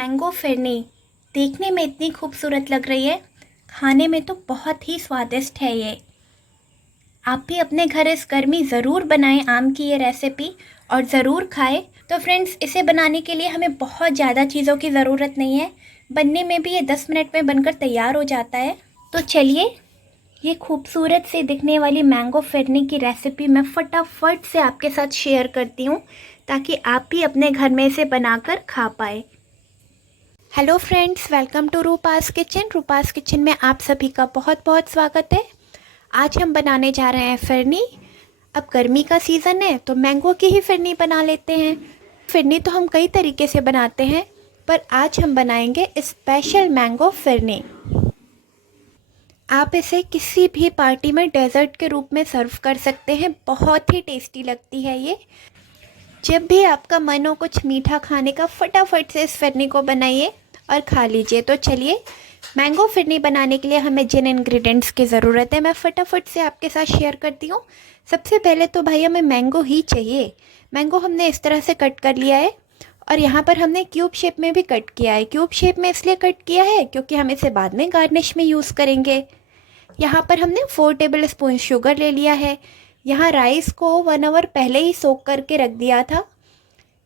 Mango phirni देखने में इतनी खूबसूरत लग रही है, खाने में तो बहुत ही स्वादिष्ट है ये। आप भी अपने घर इस गर्मी ज़रूर बनाएं आम की ये रेसिपी और ज़रूर खाएं। तो फ्रेंड्स, इसे बनाने के लिए हमें बहुत ज़्यादा चीज़ों की ज़रूरत नहीं है। बनने में भी ये 10 मिनट में बनकर तैयार हो जाता है। तो चलिए, ये खूबसूरत से दिखने वाली मैंगो फिरनी की रेसिपी मैं फटाफट से आपके साथ शेयर करती हूँ, ताकि आप भी अपने घर में इसे बनाकर खा पाए। Hello friends, welcome to Rupa's kitchen. Rupa's kitchen में आप सभी का बहुत बहुत स्वागत है। आज हम बनाने जा रहे हैं फिरनी। अब गर्मी का सीज़न है तो मैंगो की ही फिरनी बना लेते हैं। फिरनी तो हम कई तरीके से बनाते हैं, पर आज हम बनाएंगे स्पेशल मैंगो फिरनी। आप इसे किसी भी पार्टी में डेजर्ट के रूप में सर्व कर सकते हैं। बहुत ही टेस्टी लगती है ये। जब भी आपका मन हो कुछ मीठा खाने का, फटाफट से इस फिरनी को बनाइए और खा लीजिए। तो चलिए, मैंगो फिरनी बनाने के लिए हमें जिन इंग्रेडिएंट्स की ज़रूरत है मैं फटाफट से आपके साथ शेयर करती हूँ। सबसे पहले तो भाई हमें मैंगो ही चाहिए। मैंगो हमने इस तरह से कट कर लिया है और यहाँ पर हमने क्यूब शेप में भी कट किया है। क्यूब शेप में इसलिए कट किया है क्योंकि हम इसे बाद में गार्निश में यूज़ करेंगे। यहाँ पर हमने 4 टेबल स्पून शुगर ले लिया है। यहाँ राइस को 1 आवर पहले ही सोक करके रख दिया था।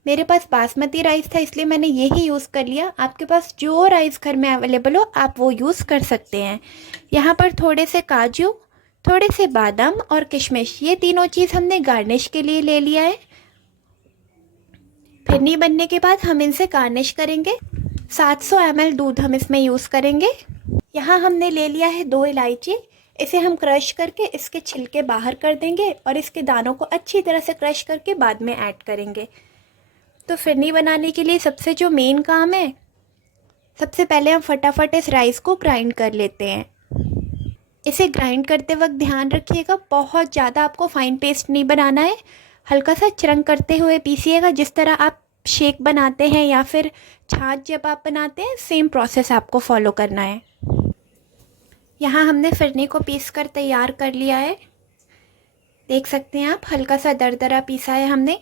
मेरे पास बासमती राइस था इसलिए मैंने यही यूज़ कर लिया। आपके पास जो राइस घर में अवेलेबल हो आप वो यूज़ कर सकते हैं। यहाँ पर थोड़े से काजू, थोड़े से बादाम और किशमिश, ये तीनों चीज़ हमने गार्निश के लिए ले लिया है। फिरनी बनने के बाद हम इनसे गार्निश करेंगे। 700 ml दूध हम इसमें यूज़ करेंगे। यहाँ हमने ले लिया है 2 इलायची। इसे हम क्रश करके इसके छिलके बाहर कर देंगे और इसके दानों को अच्छी तरह से क्रश करके बाद में ऐड करेंगे। तो फिरनी बनाने के लिए सबसे जो मेन काम है, सबसे पहले हम फटाफट इस राइस को ग्राइंड कर लेते हैं। इसे ग्राइंड करते वक्त ध्यान रखिएगा, बहुत ज़्यादा आपको फाइन पेस्ट नहीं बनाना है। हल्का सा चरंग करते हुए पीसिएगा। जिस तरह आप शेक बनाते हैं या फिर छाछ जब आप बनाते हैं, सेम प्रोसेस आपको फॉलो करना है। यहाँ हमने फिरनी को पीस कर तैयार कर लिया है। देख सकते हैं आप, हल्का सा दरदरा पीसा है हमने।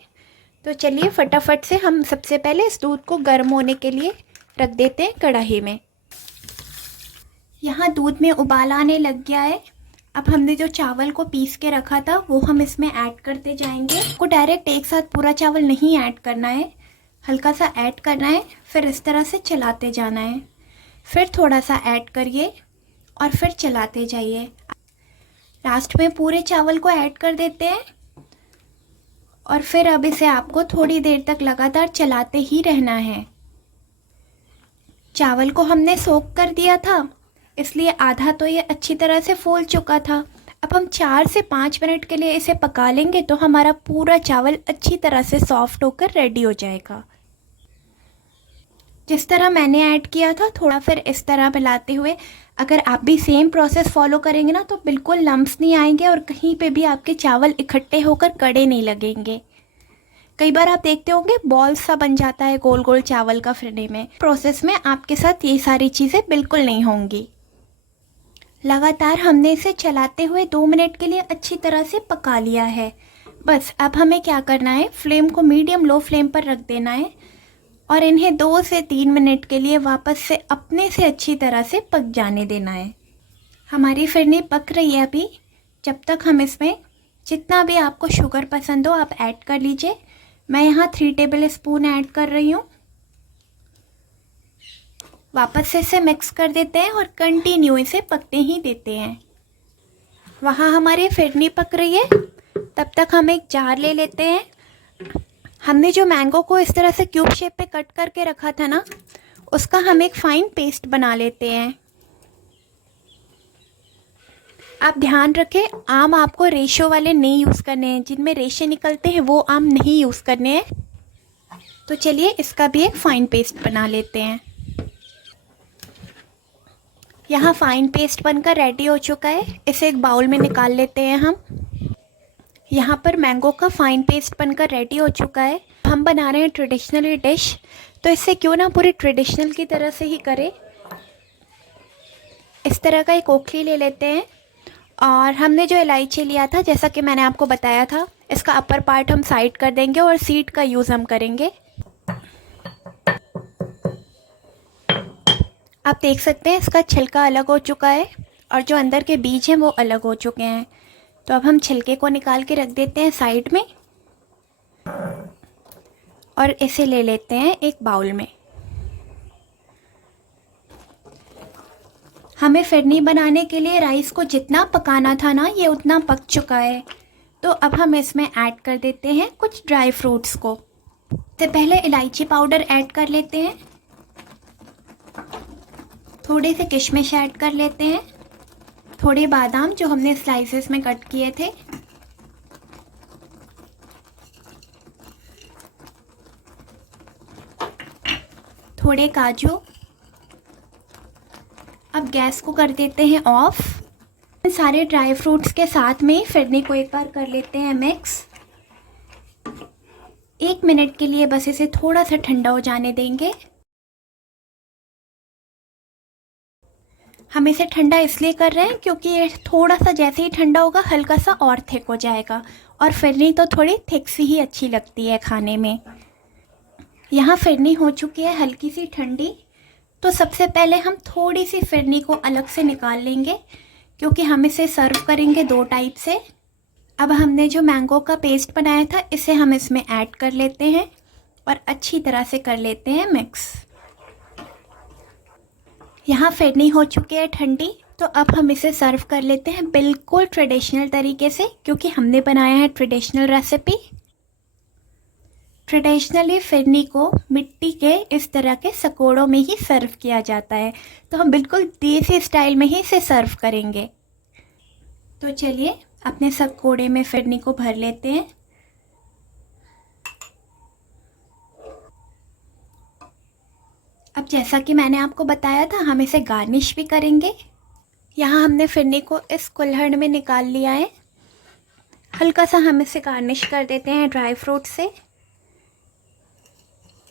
तो चलिए फटाफट से हम सबसे पहले इस दूध को गर्म होने के लिए रख देते हैं कढ़ाई में। यहाँ दूध में उबाल आने लग गया है। अब हमने जो चावल को पीस के रखा था वो हम इसमें ऐड करते जाएंगे। को डायरेक्ट एक साथ पूरा चावल नहीं ऐड करना है, हल्का सा ऐड करना है, फिर इस तरह से चलाते जाना है। फिर थोड़ा सा ऐड करिए और फिर चलाते जाइए। लास्ट में पूरे चावल को ऐड कर देते हैं और फिर अब इसे आपको थोड़ी देर तक लगातार चलाते ही रहना है। चावल को हमने सोक कर दिया था, इसलिए आधा तो ये अच्छी तरह से फूल चुका था। अब हम 4 से 5 मिनट के लिए इसे पका लेंगे तो हमारा पूरा चावल अच्छी तरह से सॉफ्ट होकर रेडी हो जाएगा। जिस तरह मैंने ऐड किया था थोड़ा फिर इस तरह मिलाते हुए, अगर आप भी सेम प्रोसेस फॉलो करेंगे ना तो बिल्कुल लम्स नहीं आएंगे और कहीं पे भी आपके चावल इकट्ठे होकर कड़े नहीं लगेंगे। कई बार आप देखते होंगे बॉल सा बन जाता है गोल गोल चावल का फिरनी में। प्रोसेस में आपके साथ ये सारी चीज़ें बिल्कुल नहीं होंगी। लगातार हमने इसे चलाते हुए 2 मिनट के लिए अच्छी तरह से पका लिया है। बस अब हमें क्या करना है, फ्लेम को मीडियम लो फ्लेम पर रख देना है और इन्हें 2 से 3 मिनट के लिए वापस से अपने से अच्छी तरह से पक जाने देना है। हमारी फिरनी पक रही है अभी। जब तक हम इसमें जितना भी आपको शुगर पसंद हो आप ऐड कर लीजिए। मैं यहाँ 3 टेबल स्पून ऐड कर रही हूँ। वापस से इसे मिक्स कर देते हैं और कंटिन्यू इसे पकने ही देते हैं। वहाँ हमारी फिरनी पक रही है, तब तक हम एक जार ले लेते हैं। हमने जो मैंगो को इस तरह से क्यूब शेप पे कट करके रखा था ना, उसका हम एक फाइन पेस्ट बना लेते हैं। आप ध्यान रखें, आम आपको रेशो वाले नहीं यूज़ करने हैं। जिनमें रेशे निकलते हैं वो आम नहीं यूज़ करने हैं। तो चलिए इसका भी एक फाइन पेस्ट बना लेते हैं। यहाँ फाइन पेस्ट बनकर रेडी हो चुका है। इसे एक बाउल में निकाल लेते हैं हम। यहाँ पर मैंगो का फाइन पेस्ट बनकर रेडी हो चुका है। हम बना रहे हैं ट्रेडिशनली डिश, तो इससे क्यों ना पूरी ट्रेडिशनल की तरह से ही करें। इस तरह का एक ओखली ले लेते हैं और हमने जो इलायची लिया था, जैसा कि मैंने आपको बताया था, इसका अपर पार्ट हम साइड कर देंगे और सीड का यूज़ हम करेंगे। आप देख सकते हैं इसका छिलका अलग हो चुका है और जो अंदर के बीज हैं वो अलग हो चुके हैं। तो अब हम छिलके को निकाल के रख देते हैं साइड में और इसे ले लेते हैं एक बाउल में। हमें फिरनी बनाने के लिए राइस को जितना पकाना था ना, ये उतना पक चुका है। तो अब हम इसमें ऐड कर देते हैं कुछ ड्राई फ्रूट्स को। सबसे पहले इलायची पाउडर ऐड कर लेते हैं, थोड़े से किशमिश ऐड कर लेते हैं, थोड़े बादाम जो हमने स्लाइसेस में कट किए थे, थोड़े काजू। अब गैस को कर देते हैं ऑफ। सारे ड्राई फ्रूट्स के साथ में फिरनी को एक बार कर लेते हैं मिक्स। 1 मिनट के लिए बस इसे थोड़ा सा ठंडा हो जाने देंगे। हम इसे ठंडा इसलिए कर रहे हैं क्योंकि ये थोड़ा सा जैसे ही ठंडा होगा हल्का सा और थिक हो जाएगा, और फिरनी तो थोड़ी थिक सी ही अच्छी लगती है खाने में। यहाँ फिरनी हो चुकी है हल्की सी ठंडी। तो सबसे पहले हम थोड़ी सी फिरनी को अलग से निकाल लेंगे क्योंकि हम इसे सर्व करेंगे 2 टाइप से। अब हमने जो मैंगो का पेस्ट बनाया था इसे हम इसमें ऐड कर लेते हैं और अच्छी तरह से कर लेते हैं मिक्स। यहाँ फिरनी हो चुकी है ठंडी, तो अब हम इसे सर्व कर लेते हैं बिल्कुल ट्रेडिशनल तरीके से, क्योंकि हमने बनाया है ट्रेडिशनल रेसिपी। ट्रेडिशनली फिरनी को मिट्टी के इस तरह के सकोड़ों में ही सर्व किया जाता है, तो हम बिल्कुल देसी स्टाइल में ही इसे सर्व करेंगे। तो चलिए अपने सकोड़े में फिरनी को भर लेते हैं। अब जैसा कि मैंने आपको बताया था हम इसे गार्निश भी करेंगे। यहाँ हमने फिरनी को इस कुल्हड़ में निकाल लिया है। हल्का सा हम इसे गार्निश कर देते हैं ड्राई फ्रूट से,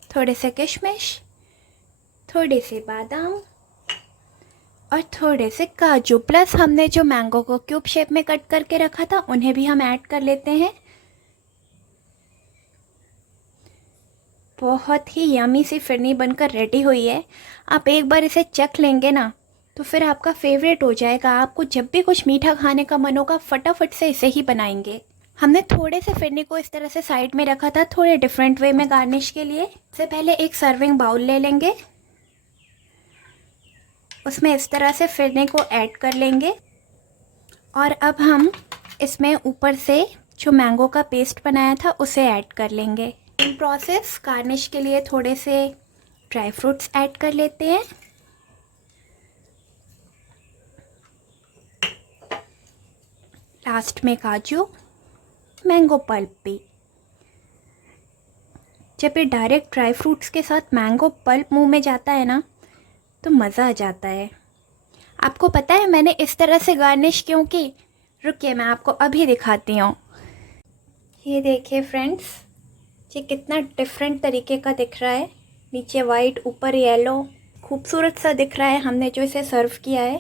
थोड़े से किशमिश, थोड़े से बादाम और थोड़े से काजू, प्लस हमने जो मैंगो को क्यूब शेप में कट करके रखा था उन्हें भी हम ऐड कर लेते हैं। बहुत ही यमी सी फिरनी बनकर रेडी हुई है। आप एक बार इसे चख लेंगे ना तो फिर आपका फेवरेट हो जाएगा। आपको जब भी कुछ मीठा खाने का मन होगा फटाफट से इसे ही बनाएंगे। हमने थोड़े से फिरनी को इस तरह से साइड में रखा था थोड़े डिफरेंट वे में गार्निश के लिए। सबसे पहले एक सर्विंग बाउल ले लेंगे, उसमें इस तरह से फिरनी को ऐड कर लेंगे और अब हम इसमें ऊपर से जो मैंगो का पेस्ट बनाया था उसे ऐड कर लेंगे। इन प्रोसेस गार्निश के लिए थोड़े से ड्राई फ्रूट्स ऐड कर लेते हैं। लास्ट में काजू, मैंगो पल्प भी। जब ये डायरेक्ट ड्राई फ्रूट्स के साथ मैंगो पल्प मुंह में जाता है ना तो मज़ा आ जाता है। आपको पता है मैंने इस तरह से गार्निश क्यों की? रुकिए मैं आपको अभी दिखाती हूँ। ये देखिए फ्रेंड्स, ये कितना डिफरेंट तरीके का दिख रहा है। नीचे वाइट, ऊपर येलो, खूबसूरत सा दिख रहा है हमने जो इसे सर्व किया है।